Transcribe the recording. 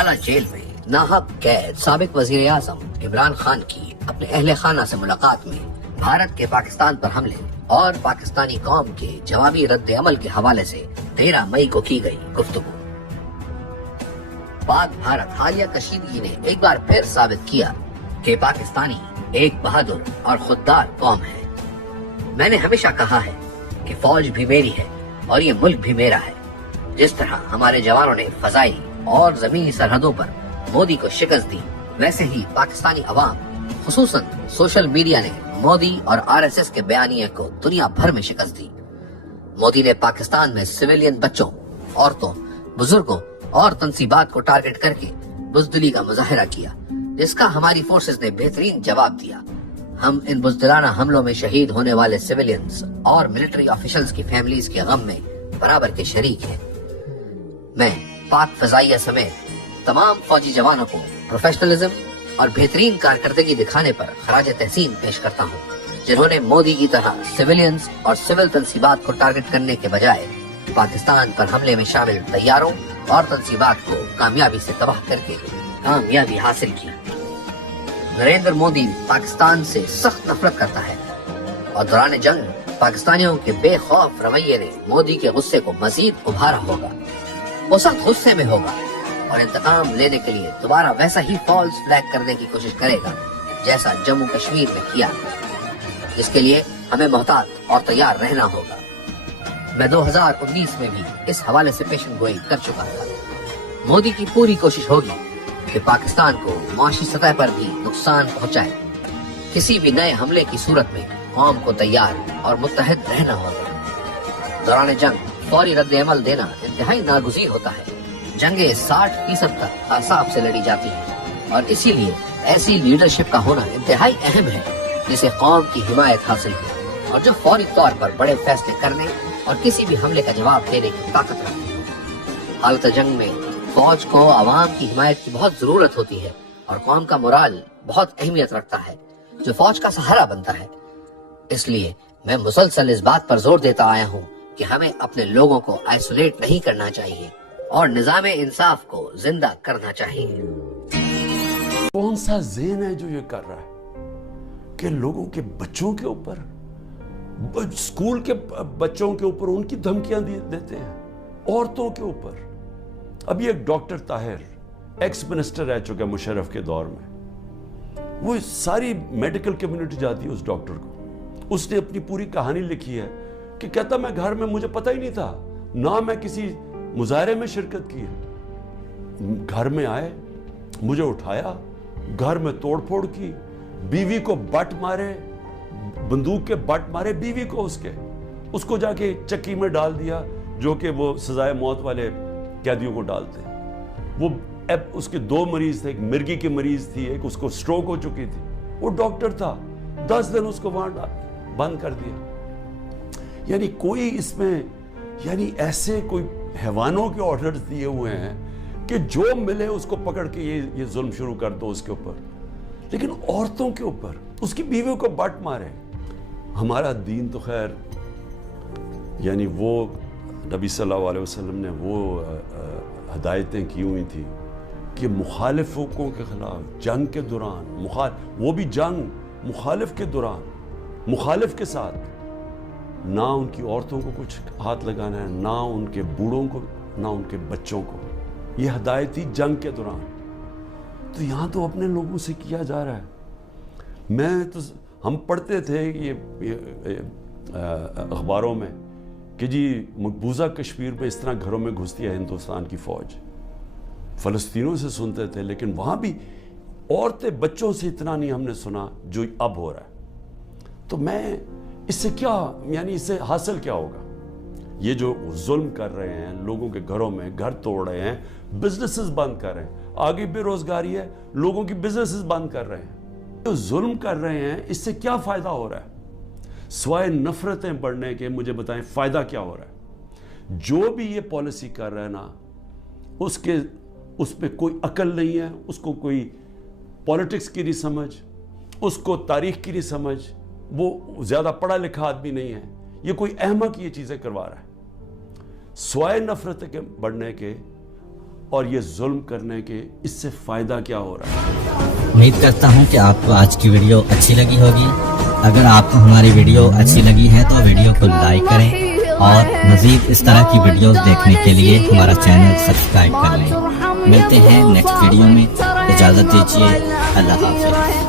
Patiala jail में नाहक कैद साबिक वजीर आजम इमरान खान की अपने अहले खाना से मुलाकात में भारत के पाकिस्तान पर हमले और पाकिस्तानी कौम के जवाबी रद्द अमल के हवाले से 13 मई को की गई गुफ्तगू। पाक भारत हालिया कशीदगी ने एक बार फिर साबित किया कि पाकिस्तानी एक बहादुर और खुददार कौम है। मैंने हमेशा कहा है कि फौज भी मेरी है और ये मुल्क भी मेरा है। जिस तरह हमारे जवानों ने फजाई और जमीनी सरहदों पर मोदी को शिकस्त दी, वैसे ही पाकिस्तानी अवाम खुसूसन सोशल मीडिया ने मोदी और आरएसएस के बयानिए को दुनिया भर में शिकस्त दी। मोदी ने पाकिस्तान में सिविलियन बच्चों, औरतों, बुजुर्गों और तंसीबात को टारगेट करके बुजदिली का मुजाहिरा किया, जिसका हमारी फोर्सेस ने बेहतरीन जवाब दिया। हम इन बुजदिलाना हमलों में शहीद होने वाले सिविलियंस और मिलिट्री ऑफिशियल्स की फैमिलीज के गम में बराबर के शरीक हैं। मैं पाक फजाइया समेत तमाम फौजी जवानों को प्रोफेशनलिज्म और बेहतरीन कारकर्दगी दिखाने पर खराज तहसीन पेश करता हूँ, जिन्होंने मोदी की तरह सिविलियंस और सिविल तंसीबात को टारगेट करने के बजाय पाकिस्तान पर हमले में शामिल तैयारों और तंसीबात को कामयाबी से तबाह करके कामयाबी हासिल की। नरेंद्र मोदी पाकिस्तान से सख्त नफरत करता है और दौरान जंग पाकिस्तानियों के बेखौफ रवैये ने मोदी के गुस्से को मजीद उभारा होगा। वो सख्त गुस्से में होगा और इंतकाम लेने के लिए दोबारा वैसा ही फॉल्स फ्लैग करने की कोशिश करेगा जैसा जम्मू कश्मीर में किया। इसके लिए हमें मोहतात और तैयार रहना होगा। मैं 2019 में भी इस हवाले से पेशन गोई कर चुका था। मोदी की पूरी कोशिश होगी कि पाकिस्तान को माशी सतह पर भी नुकसान पहुंचाए। किसी भी नए हमले की सूरत में कौम को तैयार और मुत्तहिद रहना होगा। दौरान जंग फौरी रद्द अमल देना इंतहाई नागुज़ीर होता है। जंगें 60% तक असाब से लड़ी जाती हैं और इसीलिए ऐसी लीडरशिप का होना इंतहाई अहम है जिसे कौम की हिमायत हासिल हो और जो फौरी तौर पर बड़े फैसले करने और किसी भी हमले का जवाब देने की ताकत रखती हो। हालत जंग में फौज को आवाम की हिमायत की बहुत जरूरत होती है और कौम का मोराल बहुत अहमियत रखता है, जो फौज का सहारा बनता है। इसलिए मैं मुसलसल इस बात पर जोर देता आया हूँ कि हमें अपने लोगों को आइसोलेट नहीं करना चाहिए और निजामे इंसाफ को जिंदा करना चाहिए। कौन सा ज़हन है जो ये कर रहा है कि लोगों के बच्चों के ऊपर, स्कूल के बच्चों के ऊपर उनकी धमकियां देते हैं, औरतों के ऊपर। अभी एक डॉक्टर ताहिर एक्स मिनिस्टर रह चुका है मुशर्रफ के दौर में, वो सारी मेडिकल कम्युनिटी जाती है उस डॉक्टर को। उसने अपनी पूरी कहानी लिखी है कि कहता मैं घर में, मुझे पता ही नहीं था, ना मैं किसी मुजाहरे में शिरकत की है। घर में आए, मुझे उठाया, घर में तोड़फोड़ की, बीवी को बट मारे, बंदूक के बट मारे बीवी को, उसको जाके चक्की में डाल दिया, जो कि वो सजाए मौत वाले कैदियों को डालते हैं। वो अब उसके 2 मरीज थे, एक मिर्गी की मरीज थी, एक उसको स्ट्रोक हो चुकी थी। वो डॉक्टर था, 10 दिन उसको वहां बंद कर दिया। यानी कोई इसमें, यानी ऐसे कोई हैवानों के ऑर्डर्स दिए हुए हैं कि जो मिले उसको पकड़ के ये जुल्म शुरू कर दो उसके ऊपर। लेकिन औरतों के ऊपर, उसकी बीवी को बट मारे। हमारा दीन तो खैर, यानी वो नबी सल्लल्लाहु अलैहि वसल्लम ने वो हदायतें की हुई थी कि मुखालिफों के खिलाफ जंग के दौरान, वो भी जंग मुखालिफ के दौरान, मुखालिफ के साथ ना उनकी औरतों को कुछ हाथ लगाना है, ना उनके बूढ़ों को, ना उनके बच्चों को। ये हदायत थी जंग के दौरान। तो यहाँ तो अपने लोगों से किया जा रहा है। हम पढ़ते थे ये अखबारों में कि जी मकबूजा कश्मीर में इस तरह घरों में घुसती है हिंदुस्तान की फौज। फ़लस्तीनों से सुनते थे, लेकिन वहाँ भी औरतें बच्चों से इतना नहीं हमने सुना जो अब हो रहा है। तो मैं इससे क्या, यानी इससे हासिल क्या होगा? ये जो जुल्म कर रहे हैं, लोगों के घरों में घर तोड़ रहे हैं, बिजनेसेस बंद कर रहे हैं, आगे बेरोजगारी है, लोगों की बिजनेसेस बंद कर रहे हैं, तो जुल्म कर रहे हैं, इससे क्या फायदा हो रहा है? स्वाय नफरतें बढ़ने के मुझे बताएं फायदा क्या हो रहा है? जो भी ये पॉलिसी कर रहा है ना, उस पे कोई अकल नहीं है, उसको कोई पॉलिटिक्स की नहीं समझ, उसको तारीख की नहीं समझ, वो ज्यादा पढ़ा लिखा आदमी नहीं है, ये कोई अहमक ये चीजें करवा रहा है। स्वाय नफरत के बढ़ने के اور یہ ظلم کرنے کے اس سے فائدہ کیا ہو رہا ہے؟ امید کرتا ہوں کہ آپ کو آج کی ویڈیو اچھی لگی ہوگی. اگر آپ کو ہماری ویڈیو اچھی لگی ہے تو ویڈیو کو لائک کریں اور مزید اس طرح کی ویڈیوز دیکھنے کے لیے ہمارا چینل سبسکرائب کر لیں. ملتے ہیں نیکسٹ ویڈیو میں. اجازت دیجیے. اللہ حافظ.